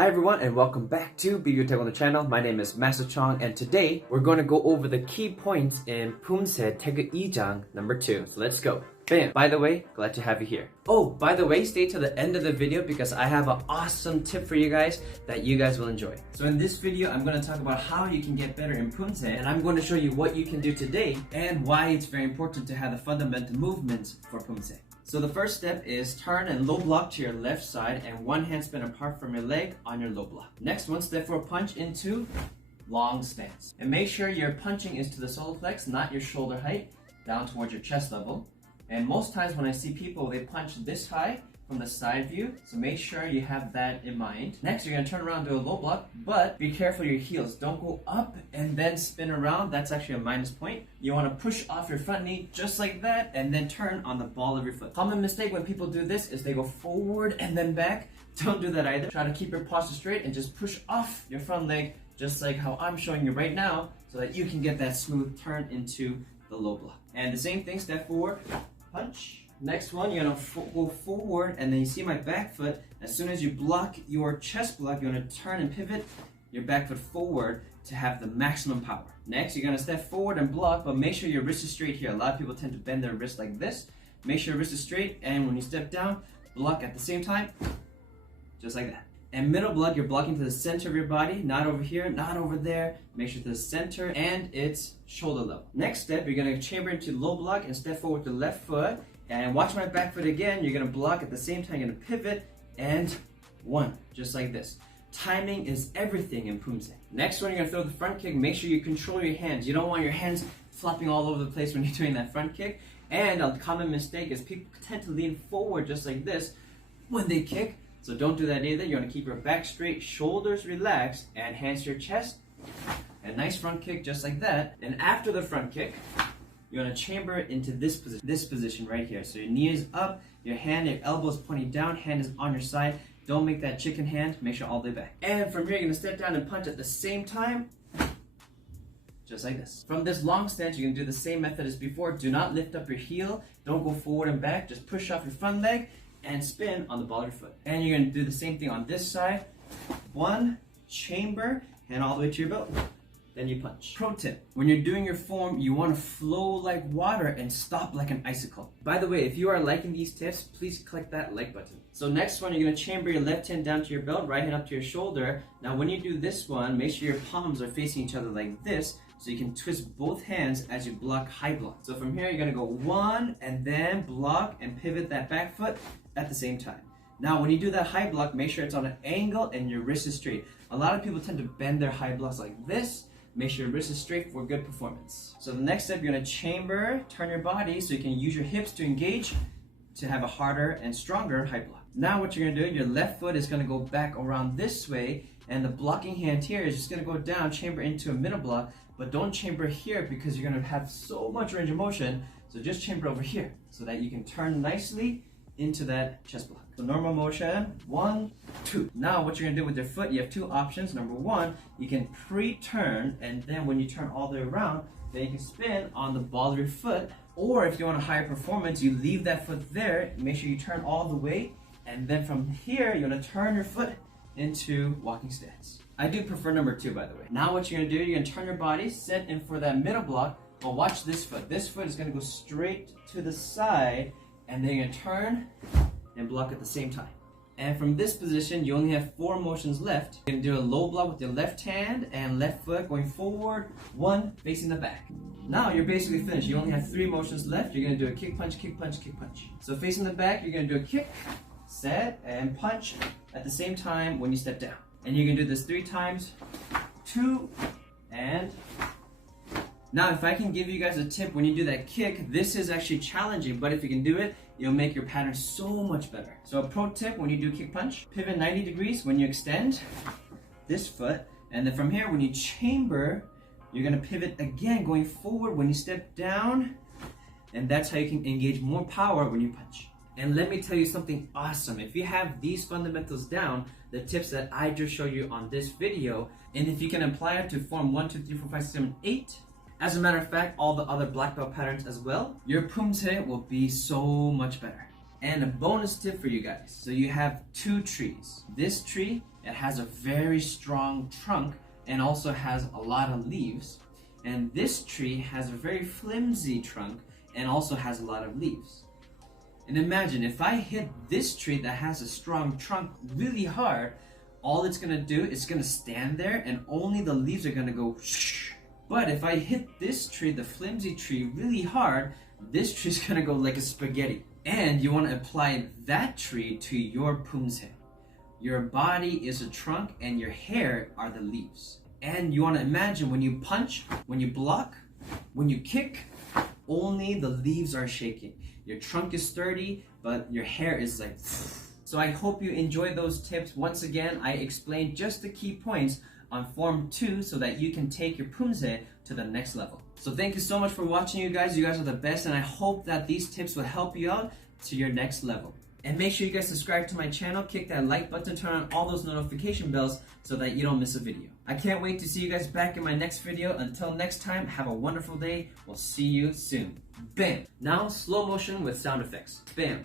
Hi everyone and welcome back to Taegeuk channel. My name is Master Chong and today we're going to go over the key points in poomsae Taegeuk I-jang number 2. So let's go. Bam! By the way, glad to have you here. Oh, by the way, stay till the end of the video because I have an awesome tip for you guys that you guys will enjoy. So in this video, I'm going to talk about how you can get better in poomsae, and I'm going to show you what you can do today and why it's very important to have the fundamental movements for poomsae. So the first step is turn and low block to your left side and one hand spin apart from your leg on your low block. Next, one step forward punch into long stance. And make sure your punching is to the solar plex, not your shoulder height, down towards your chest level. And most times when I see people, they punch this high from the side view, so make sure you have that in mind. Next, you're going to turn around and do a low block, but be careful your heels. Don't go up and then spin around. That's actually a minus point. You want to push off your front knee just like that and then turn on the ball of your foot. Common mistake when people do this is they go forward and then back. Don't do that either. Try to keep your posture straight and just push off your front leg just like how I'm showing you right now so that you can get that smooth turn into the low block. And the same thing, step forward, punch. Next one, you're gonna go forward and then you see my back foot. As soon as you block your chest block, you're gonna turn and pivot your back foot forward to have the maximum power. Next, you're gonna step forward and block, but make sure your wrist is straight here. A lot of people tend to bend their wrist like this. Make sure your wrist is straight, and when you step down, block at the same time, just like that. And middle block, you're blocking to the center of your body, not over here, not over there. Make sure to the center and it's shoulder level. Next step, you're gonna chamber into low block and step forward to the left foot. And watch my back foot again. You're gonna block at the same time, you're gonna pivot and one, just like this. Timing is everything in poomsae. Next one, you're gonna throw the front kick. Make sure you control your hands. You don't want your hands flopping all over the place when you're doing that front kick. And a common mistake is people tend to lean forward just like this when they kick. So don't do that either. You're gonna keep your back straight, shoulders relaxed, and hands to your chest. A nice front kick just like that. And after the front kick, you're gonna chamber it into this position right here. So your knee is up, your elbow is pointing down, hand is on your side. Don't make that chicken hand, make sure all the way back. And from here, you're gonna step down and punch at the same time, just like this. From this long stance, you can do the same method as before. Do not lift up your heel, don't go forward and back, just push off your front leg and spin on the ball of your foot. And you're gonna do the same thing on this side. One, chamber, hand all the way to your belt. Then you punch. Pro tip, when you're doing your form, you want to flow like water and stop like an icicle. By the way, if you are liking these tips, please click that like button. So next one, you're going to chamber your left hand down to your belt, right hand up to your shoulder. Now when you do this one, make sure your palms are facing each other like this so you can twist both hands as you block high block. So from here, you're going to go one and then block and pivot that back foot at the same time. Now when you do that high block, make sure it's on an angle and your wrist is straight. A lot of people tend to bend their high blocks like this. Make sure your wrist is straight for good performance. So the next step, you're gonna chamber, turn your body so you can use your hips to engage to have a harder and stronger high block. Now what you're gonna do, your left foot is gonna go back around this way and the blocking hand here is just gonna go down, chamber into a middle block, but don't chamber here because you're gonna have so much range of motion. So just chamber over here so that you can turn nicely into that chest block. So normal motion, 1, 2. Now what you're gonna do with your foot, you have two options. Number one, you can pre-turn, and then when you turn all the way around, then you can spin on the ball of your foot. Or if you want a higher performance, you leave that foot there, make sure you turn all the way, and then from here, you're gonna turn your foot into walking stance. I do prefer number 2, by the way. Now what you're gonna do, you're gonna turn your body, set in for that middle block, but watch this foot. This foot is gonna go straight to the side, and then you're gonna turn and block at the same time. And from this position, you only have 4 motions left. You can do a low block with your left hand and left foot going forward, 1 facing the back. Now you're basically finished. You only have 3 motions left. You're gonna do a kick, punch, kick, punch, kick, punch. So facing the back, you're gonna do a kick, set, and punch at the same time when you step down. And you can do this 3 times, 2, and now, if I can give you guys a tip when you do that kick, this is actually challenging, but if you can do it, you'll make your pattern so much better. So a pro tip when you do kick punch, pivot 90 degrees when you extend this foot, and then from here, when you chamber, you're gonna pivot again, going forward when you step down, and that's how you can engage more power when you punch. And let me tell you something awesome. If you have these fundamentals down, the tips that I just showed you on this video, and if you can apply it to form 1, 2, 3, 4, 5, 6, 7, 8, as a matter of fact, all the other black belt patterns as well, your poomsae will be so much better. And a bonus tip for you guys. So you have 2 trees. This tree it has a very strong trunk and also has a lot of leaves. And this tree has a very flimsy trunk and also has a lot of leaves. And imagine if I hit this tree that has a strong trunk really hard, all it's gonna do is gonna stand there and only the leaves are gonna go shh. But if I hit this tree, the flimsy tree, really hard, this tree's gonna go like a spaghetti. And you wanna apply that tree to your poomsae. Your body is a trunk and your hair are the leaves. And you wanna imagine when you punch, when you block, when you kick, only the leaves are shaking. Your trunk is sturdy, but your hair is like... So I hope you enjoyed those tips. Once again, I explained just the key points on Form 2 so that you can take your poomsae to the next level. So thank you so much for watching, you guys. You guys are the best, and I hope that these tips will help you out to your next level. And make sure you guys subscribe to my channel, click that like button, turn on all those notification bells so that you don't miss a video. I can't wait to see you guys back in my next video. Until next time, have a wonderful day. We'll see you soon. Bam! Now slow motion with sound effects. Bam!